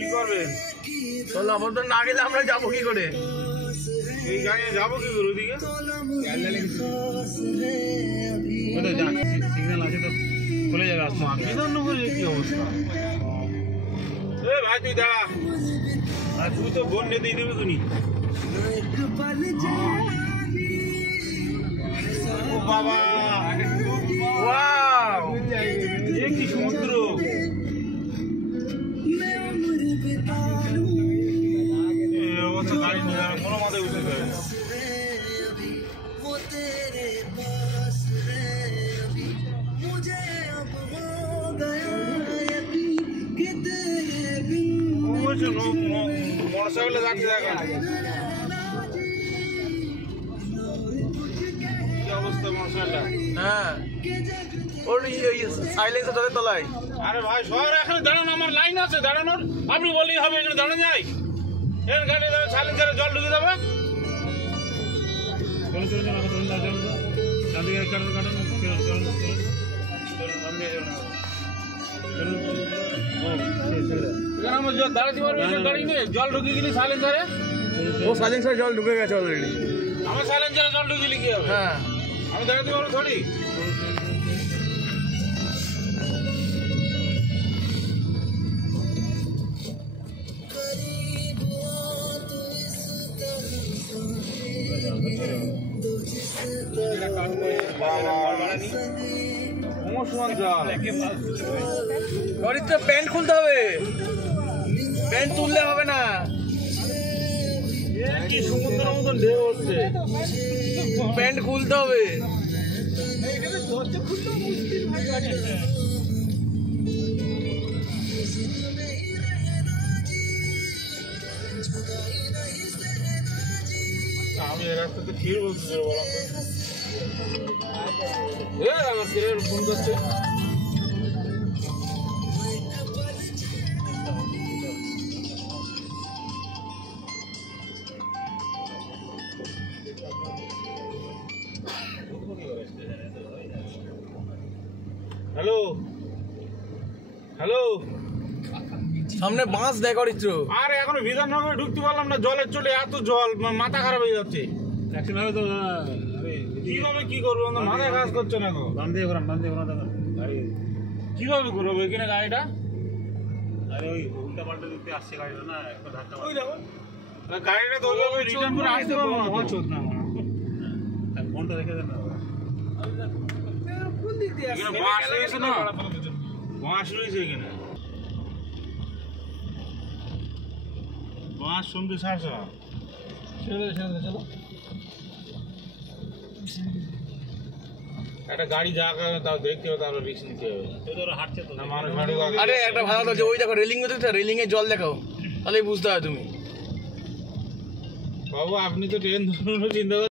কি করবে? চলো আপাতত না গেলে আমরা যাবো কি করে? এই গাড়ি যাবো কি করে ওদিকে? সিগন্যাল আছে তো খুলে যাবে আসতে। বিধাননগরের কি অবস্থা? এ ভাই তুই দাঁড়া, আর তুই তো বন্যে দিয়ে দেবে তুমি। ও বাবা, ওয়াও, এ কি সমুদ্র! এই অবস্থা গাড়ি নিয়ে কোনো মতে উঠে যাবে। মোটরসাইকেলে যাচ্ছে দেখা কি অবস্থা মোটরসাইকেল। হ্যাঁ ওর সাইলেন্সার তাদের তলায়। আরে ভাই শহরে এখানে দাঁড়ানো, আমার লাইন আছে দাঁড়ানোর, আপনি বললেই হবে এখানে দাঁড়ানো যায়? এর গাড়ি সাইলেন্সারে জল ঢুকে যাবে। চলো চলো চলো চলুন চলুন ডান দিকে কাটুন কাটুন চলুন চলুন চলুন ডান দিকে চলুন এখানে আমার জল দাঁড়াতে পারবে গাড়ি নিয়ে? জল ঢুকে গেলি সাইলেন্সারে? ও সাইলেন্সার জল ঢুকে গেছে অলরেডি। আমার সাইলেন্সারে জল ঢুকে গেলে কি হবে? হ্যাঁ আমি দাঁড়াতে পারবো থোড়ি? গাড়ির তো প্যান্ট খুলতে হবে, প্যান্ট তুললে হবে না। কি সমুদ্রের মতন ঢেউ হচ্ছে, প্যান্ট খুলতে হবে। আমি এর রাস্তাতে ক্ষীর বলতে বললাম আমার ক্ষীরের ফোন করছে। হ্যালো হ্যালো, সামনে বাস দেখ অরিত্র। আরে এখনো বিধাননগরে ঢুকতে পারলাম না, জলের চলে এত জল, মাথা খারাপ হয়ে যাচ্ছে। অ্যাকশন হবে তো। কিভাবে কি করবো, আমার মাথা কাজ করছে না গো। বাম দিয়ে ঘোরান দেখুন গাড়ি কিভাবে করবো এখানে গাড়িটা? আরে ওই উল্টা পাল্টা দিতে আসছে গাড়িটা না, একটা ধাক্কা ওই দেখো গাড়িটা তো ওইভাবে রিটার্ন করে আসতে পারবো না। ফোনটা রেখে দেন না। এখানে বাস রয়েছে না, বাস রয়েছে এখানে, বাস শুনতে ছাড়ছে না। চলো একটা গাড়ি যা তাও দেখতে হবে, তাহলে রিস্ক নিতে হবে। হাঁটছে তো না মানুষ হাঁটে। আরে একটা ভালো কথা হচ্ছে, ওই দেখো রেলিং মধ্যে, রেলিং এ জল দেখাও, তাহলেই বুঝতে হবে তুমি। বাবু আপনি তো ট্রেন ধরুন চিন্তা